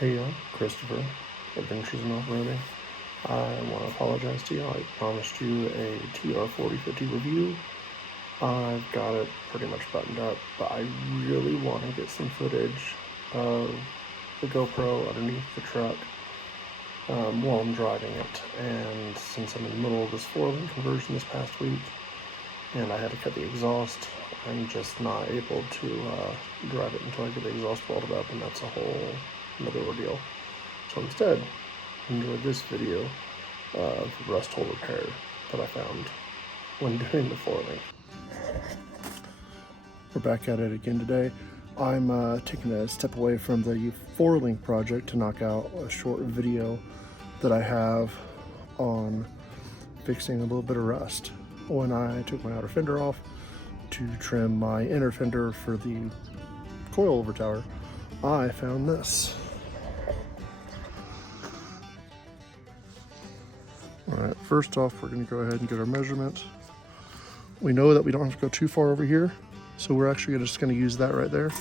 Hey y'all, Christopher, Adventures in Off-Roading. I want to apologize to you. I promised you a TR4050 review. I've got it pretty much buttoned up, but I really want to get some footage of the GoPro underneath the truck while I'm driving it. And since I'm in the middle of this 4-lane conversion this past week, and I had to cut the exhaust, I'm just not able to drive it until I get the exhaust welded up, and that's a whole another ordeal. So instead, enjoy this video of rust hole repair that I found when doing the 4-lane. We're back at it again today. I'm taking a step away from the 4-link project to knock out a short video that I have on fixing a little bit of rust. When I took my outer fender off to trim my inner fender for the coilover tower, I found this. Alright, first off, we're going to go ahead and get our measurement. We know that we don't have to go too far over here, so we're actually just going to use that right there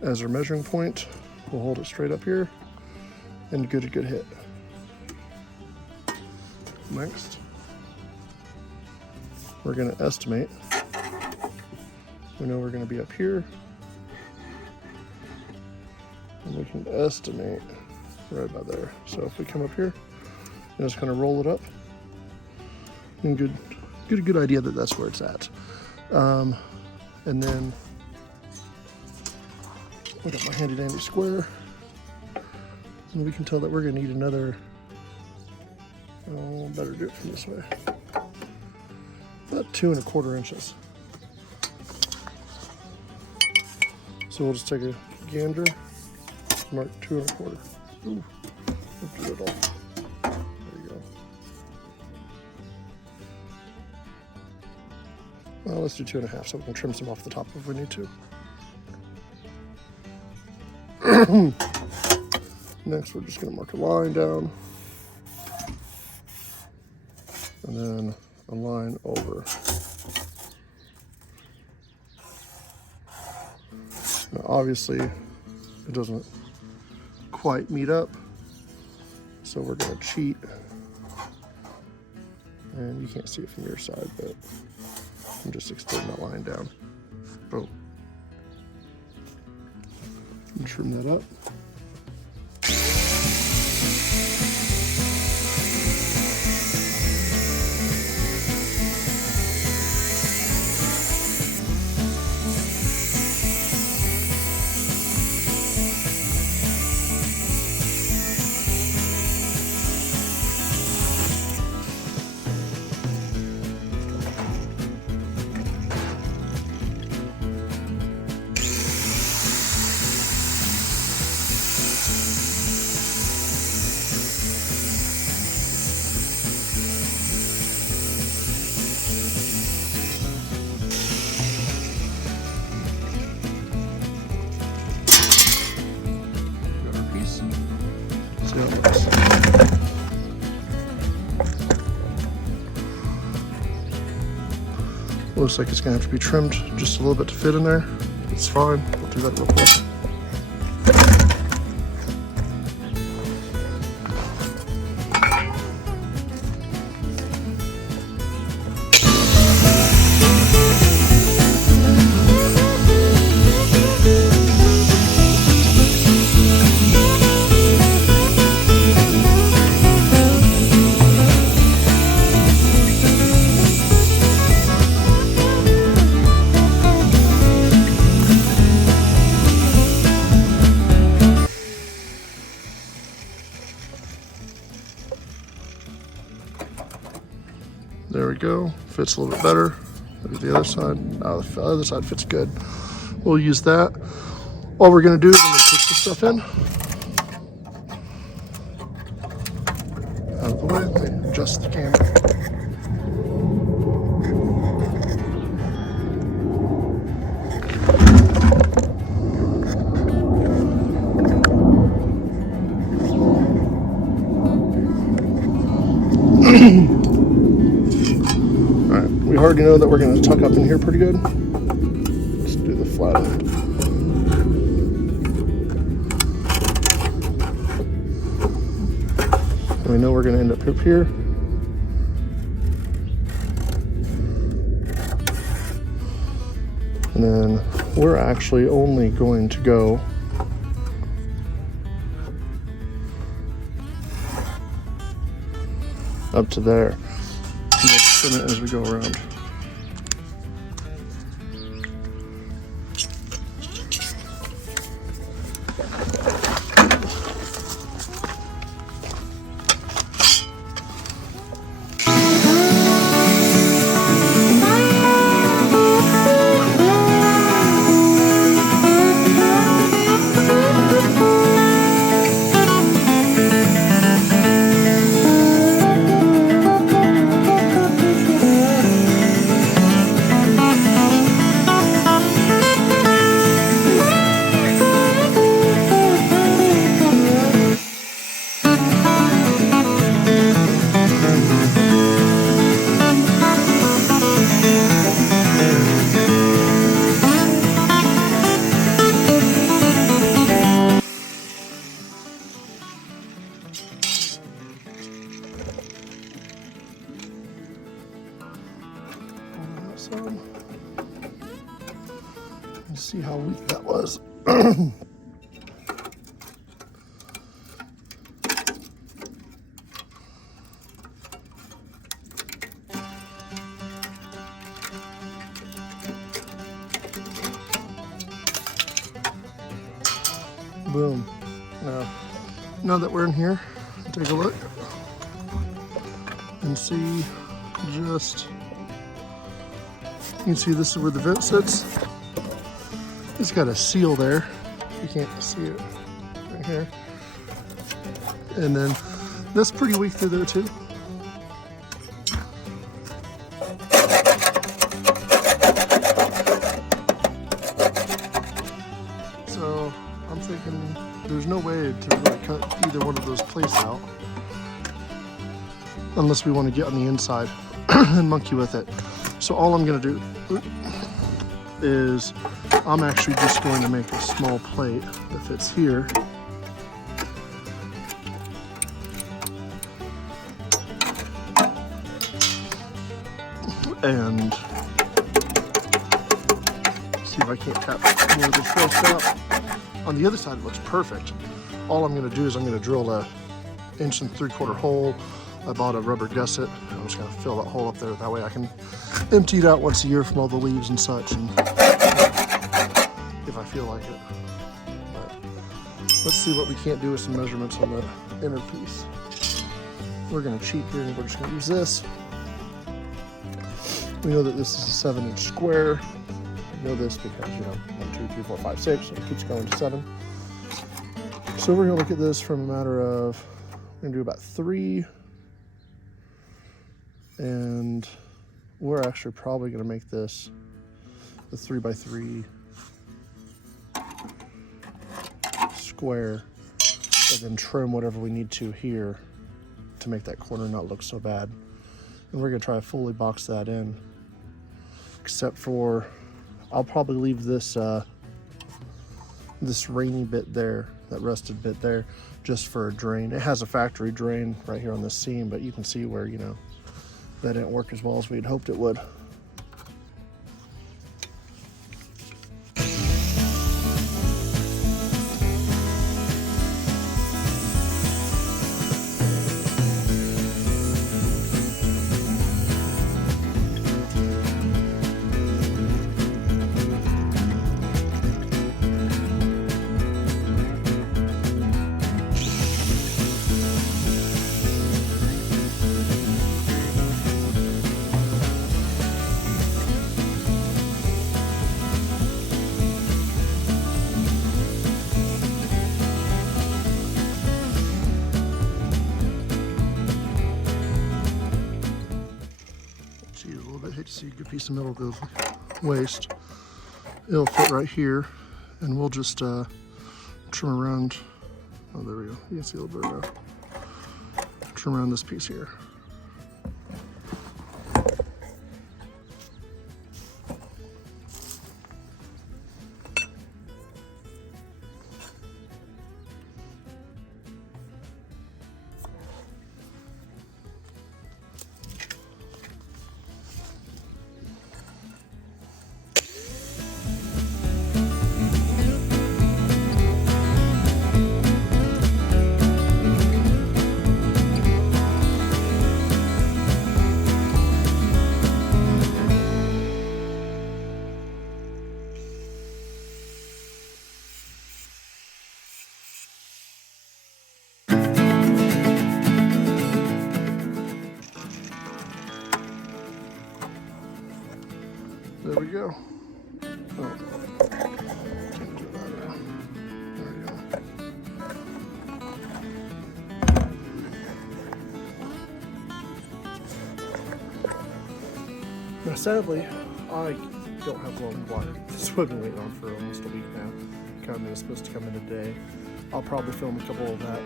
as our measuring point. We'll hold it straight up here and get a good hit. Next, we're going to estimate. We know we're going to be up here, and we can estimate right about there. So if we come up here and just kind of roll it up, and get a good idea that that's where it's at. And then I got my handy dandy square, and we can tell that we're going to need another. Better do it from this way. About 2 1/4 inches. So we'll just take a gander, mark 2 1/4. Ooh, don't do it all. There you go. Well, let's do 2 1/2 so we can trim some off the top if we need to. Next, we're just going to mark a line down, and then a line over. Now, obviously, it doesn't quite meet up, so we're going to cheat. And you can't see it from your side, but I'm just extending that line down. Boom. And trim that up. Looks like it's going to have to be trimmed just a little bit to fit in there. It's fine. We'll do that real quick. There we go. Fits a little bit better. Look at the other side. Oh, the other side fits good. We'll use that. All we're going to do is I'm going to push this stuff in. Out of the way. Let me adjust the camera. We already know that we're going to tuck up in here pretty good. Let's do the flat end. We know we're going to end up here. And then we're actually only going to go up to there. And we'll spin it as we go around. Let's see how weak that was. Boom. Now that we're in here, take a look and see just, you can see this is where the vent sits. It's got a seal there. You can't see it right here. And then that's pretty weak through there too. So I'm thinking there's no way to really cut either one of those plates out unless we want to get on the inside and monkey with it. So all I'm gonna do is I'm actually just going to make a small plate that fits here. And see if I can't tap one of the posts out. On the other side it looks perfect. All I'm gonna do is I'm gonna drill a 1 3/4 hole. I bought a rubber gusset. I'm just gonna fill that hole up there. That way I can empty it out once a year from all the leaves and such, and if I feel like it. But let's see what we can't do with some measurements on the inner piece. We're gonna cheat here and we're just gonna use this. We know that this is a 7-inch square. We know this because, you know, 1, 2, 3, 4, 5, 6, and it keeps going to 7. So we're gonna look at this from a matter of, we're gonna do about 3. And we're actually probably gonna make this the 3x3 square, and then trim whatever we need to here to make that corner not look so bad. And we're gonna try to fully box that in, except for, I'll probably leave this this rainy bit there, that rusted bit there, just for a drain. It has a factory drain right here on this seam, but you can see where, you know, that didn't work as well as we had hoped it would. Hate to see a good piece of metal go waste. It'll fit right here, and we'll just trim around. Oh, there we go. You can see a little bit of trim around this piece here. go. Oh. Can't do that now. There we go. Now, sadly, I don't have long black. This has been waiting on for almost a week now. It's supposed to come in today. I'll probably film a couple of that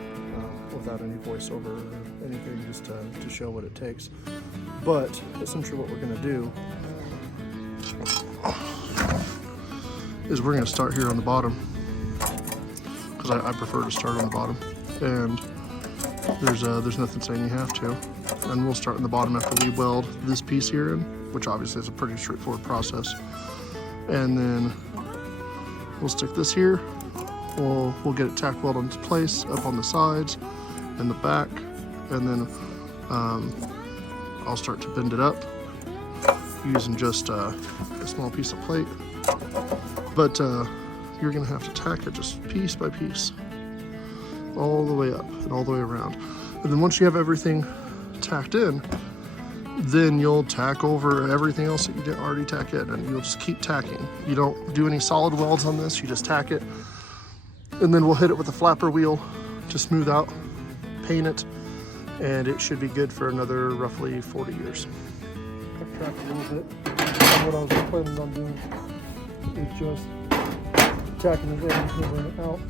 without any voiceover or anything, just to show what it takes. But essentially what we're going to do is we're going to start here on the bottom, because I prefer to start on the bottom, and there's nothing saying you have to. And we'll start on the bottom after we weld this piece here in, which obviously is a pretty straightforward process. And then we'll stick this here. We'll get it tack welded into place up on the sides and the back, and then I'll start to bend it up using just a small piece of plate. But you're gonna have to tack it just piece by piece, all the way up and all the way around. And then once you have everything tacked in, then you'll tack over everything else that you didn't already tack in, and you'll just keep tacking. You don't do any solid welds on this, you just tack it. And then we'll hit it with a flapper wheel to smooth out, paint it, and it should be good for another roughly 40 years. I've tracked a little bit. And what I was planning on doing is just tacking it in and hammering it out.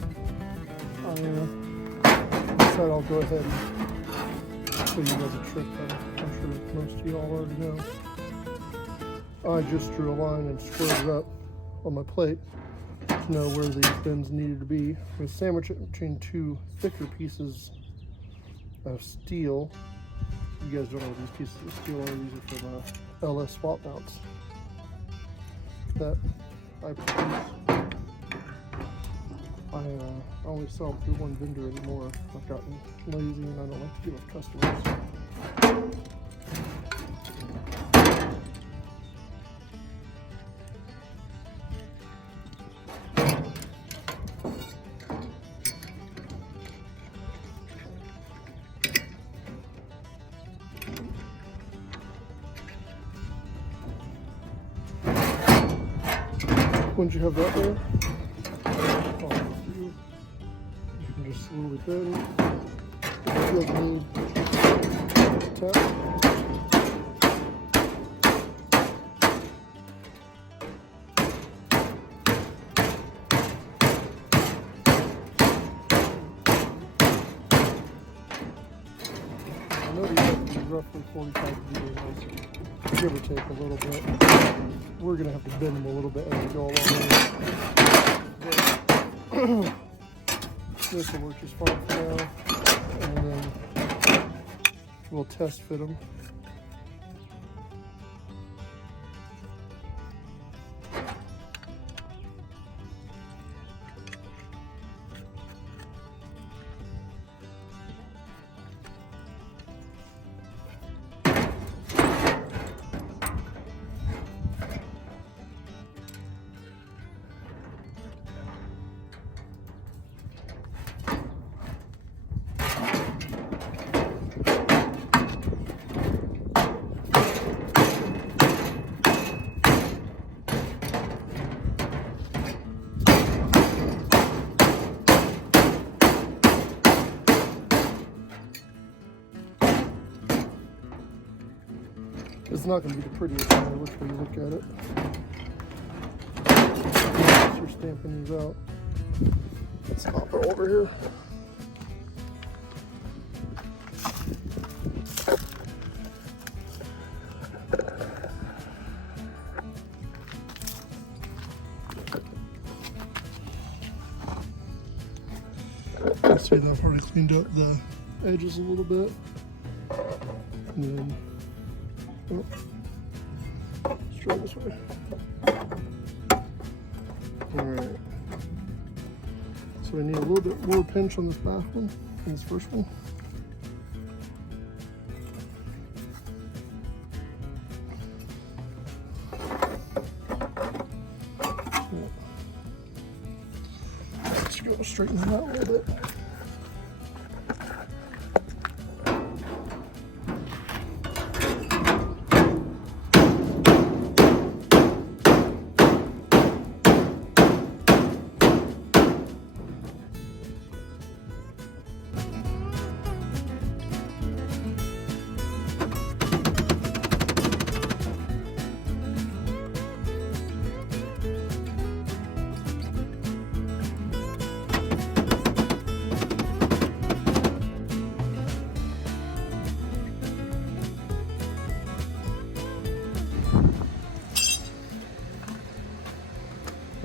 I decided I'll go ahead and show you guys a trick that I'm sure most of y'all already know. I just drew a line and squared it up on my plate to know where these bends needed to be. I'm going to sandwich it between two thicker pieces of steel. You guys don't know what these pieces of steel are. These are from LS swap mounts that I produce. I only sell them through one vendor anymore. I've gotten lazy and I don't like to deal with customers. Once you have that there, you can just slowly bend. If you feel the need, tap. I know these have to be roughly 45 degrees, give or take a little bit. We're going to have to bend them a little bit as we go along. This will work just fine for now. And then we'll test fit them. It's not going to be the prettiest no matter which way you look at it. As you're stamping these out, let's hop her over here. See that I've already cleaned up the edges a little bit. And then let's try this way. Alright. So we need a little bit more pinch on this back one than this first one. Let's go straighten that out a little bit.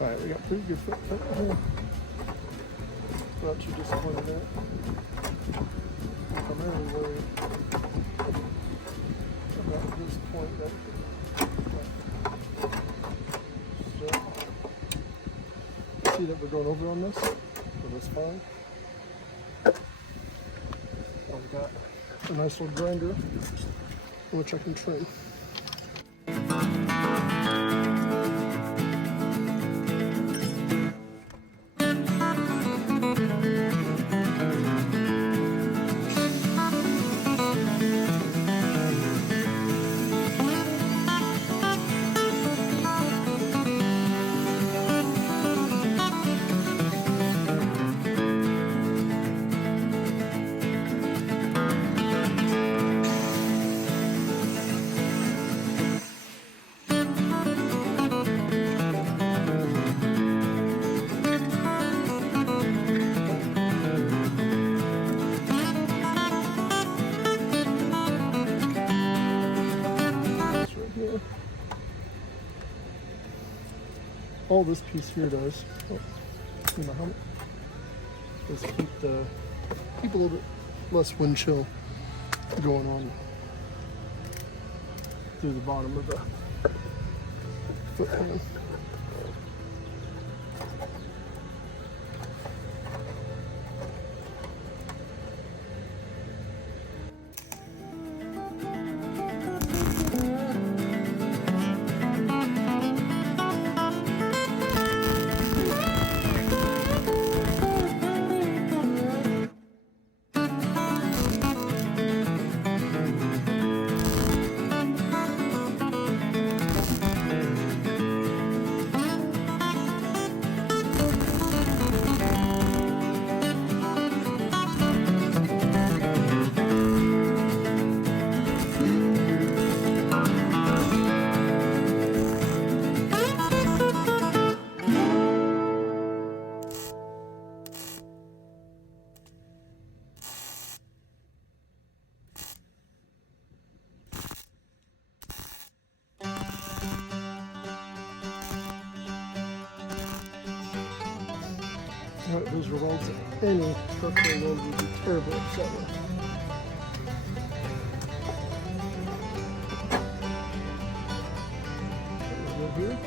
Alright, we got pretty good footprint here. Not too disappointed there. Primarily worried about this point right there. So, see that we're going over on this, so that's fine. I've got a nice little grinder, which I can trim. All this piece here does, in the helmet, is keep a little bit less wind chill going on through the bottom of the foot pan. Those results, any structural load would be terribly upset with. Over here.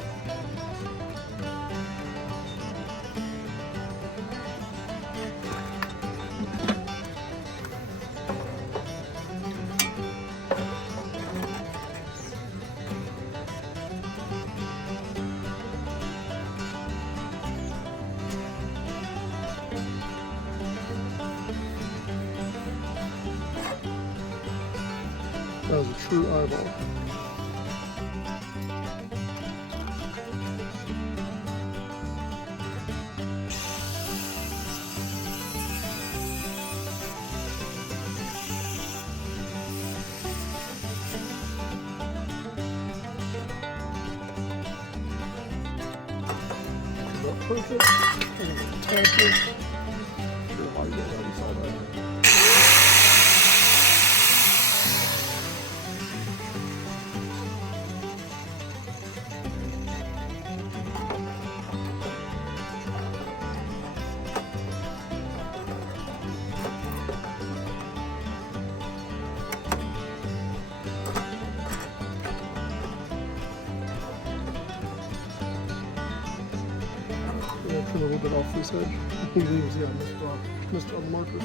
That was a true eyeball. Is that perfect? I'm going to tap it. Sure, why you already saw that. A little bit off this edge. He leaves, yeah, missed on the marker.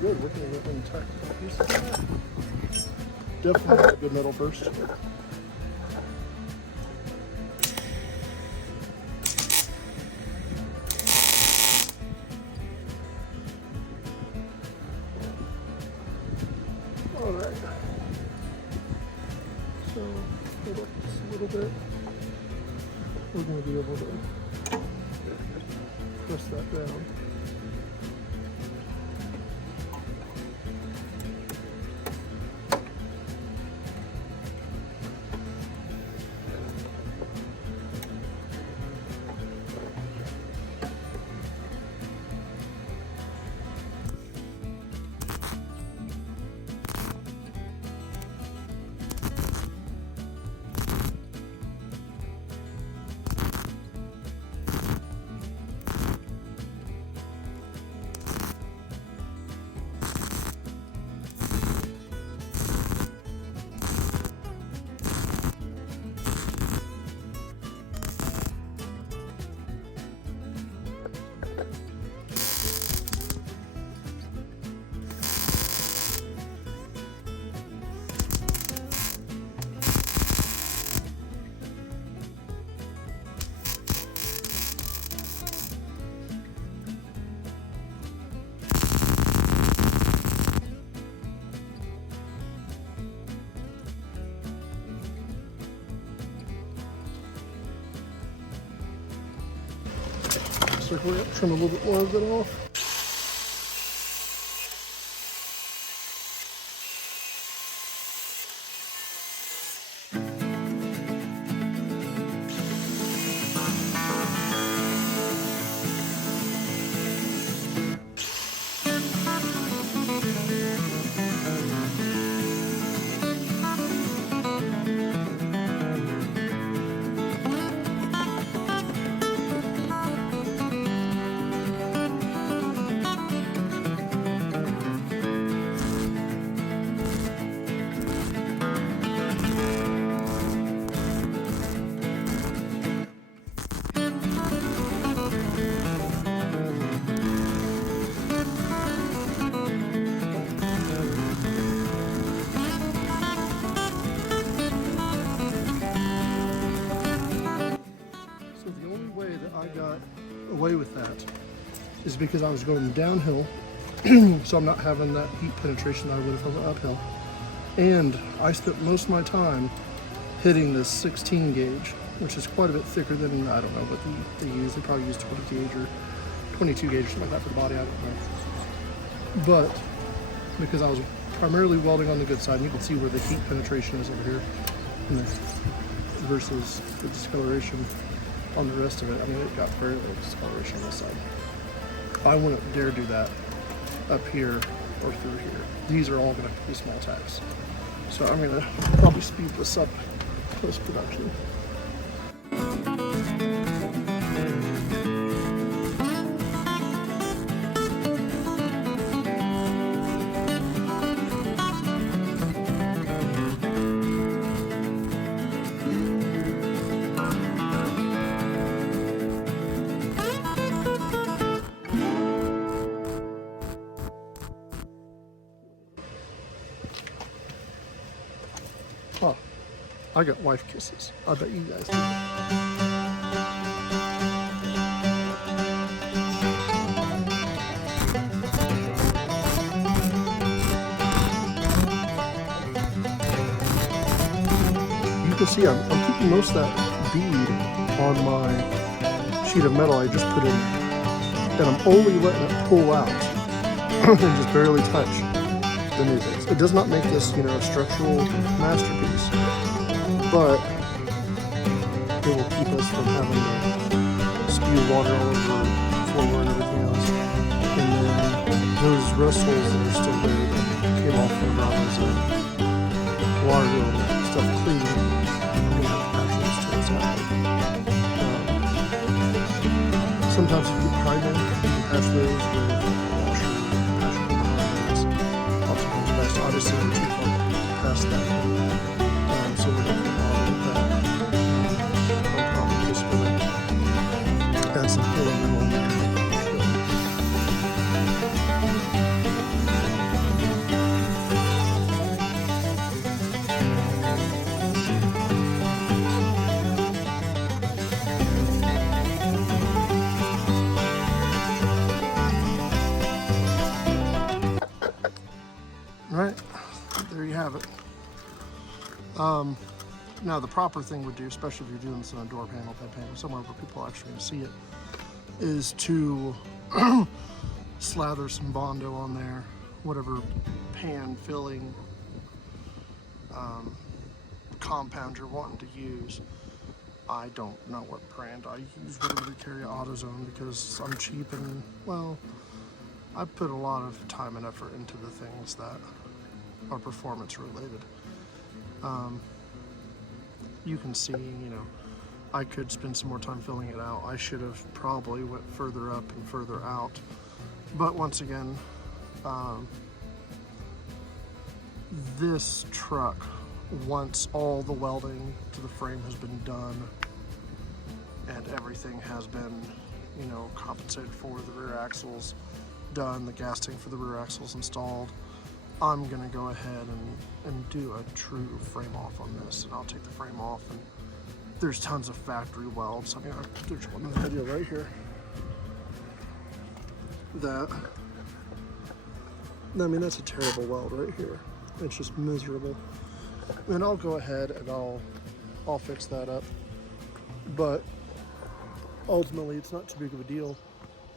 Good, we're going to get intact. Definitely a good metal burst. Alright. So, hold up just a little bit. We're going to be able to press that down. looks like we're going to trim a little bit more of it off. Away with that is because I was going downhill, so I'm not having that heat penetration that I would have held uphill. And I spent most of my time hitting this 16 gauge, which is quite a bit thicker than, I don't know what they use. They probably use 20 gauge or 22 gauge or something like that for the body, I don't know. But because I was primarily welding on the good side, and you can see where the heat penetration is over here versus the discoloration on the rest of it. I mean, it got very little discoloration on this side. I wouldn't dare do that up here or through here. These are all going to be small tacks. So I'm going to probably speed this up post-production. Oh, I got wife kisses. I bet you guys do. You can see I'm keeping most of that bead on my sheet of metal I just put in, and I'm only letting it pull out and just barely touch the new things. It does not make this, you know, a structural masterpiece, but it will keep us from having to spew water all over the floor and everything else. And then those rust holes that are still there that came off whenever I was water wheel and stuff clean, I'm going to have to patch those tools out. Sometimes if you get primer, you can patch those with washer, patch them behind those. Obviously, we're too far past that, so we're going to bother with that. I'm probably just going to add some ornamental in there. Right, there you have it. Now the proper thing would do, especially if you're doing this on a door panel, bed panel, somewhere where people are actually going to see it, is to slather some Bondo on there, whatever pan filling compound you're wanting to use. I don't know what brand I use, whatever they carry at AutoZone, because I'm cheap and, well, I put a lot of time and effort into the things that are performance related. You can see, you know, I could spend some more time filling it out. I should have probably went further up and further out. But once again, this truck, once all the welding to the frame has been done and everything has been, you know, compensated for, the rear axles done, the gas tank for the rear axles installed, I'm gonna go ahead and do a true frame off on this, and I'll take the frame off, and there's tons of factory welds. I mean, there's one in the video right here that, I mean, that's a terrible weld right here. It's just miserable. And I'll go ahead and I'll fix that up, but ultimately it's not too big of a deal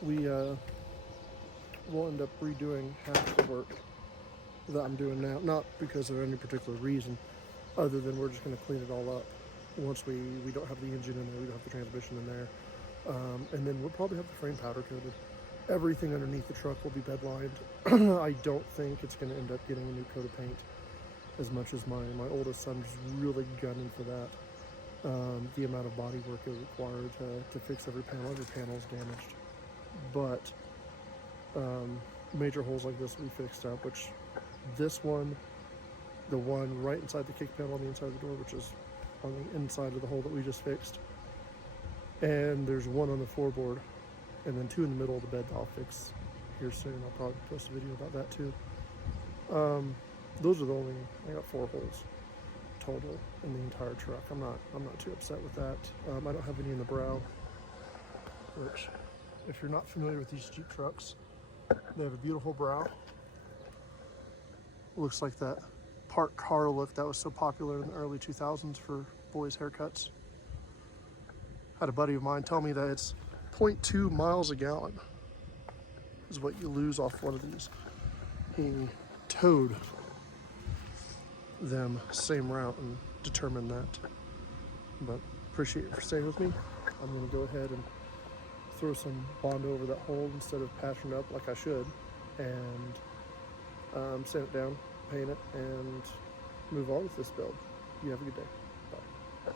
we'll end up redoing half the work that I'm doing now, not because of any particular reason, other than we're just going to clean it all up once we don't have the engine in there, we don't have the transmission in there, and then we'll probably have the frame powder coated. Everything underneath the truck will be bed lined. I don't think it's going to end up getting a new coat of paint, as much as my oldest son's really gunning for that. The amount of body work it required to fix every panel is damaged. But major holes like this will be fixed up, which this one, the one right inside the kick panel on the inside of the door, which is on the inside of the hole that we just fixed, and there's one on the floorboard, and then two in the middle of the bed that I'll fix here soon. I'll probably post a video about that too. Those are the only, I got 4 holes total in the entire truck. I'm not too upset with that. I don't have any in the brow, which, if you're not familiar with these Jeep trucks, they have a beautiful brow. Looks like that park car look that was so popular in the early 2000s for boys' haircuts. Had a buddy of mine tell me that it's 0.2 miles a gallon is what you lose off one of these. He towed them same route and determined that. But appreciate you for staying with me. I'm going to go ahead and throw some Bond over that hole instead of patching it up like I should, and sand it down, paint it, and move on with this build. You have a good day. Bye.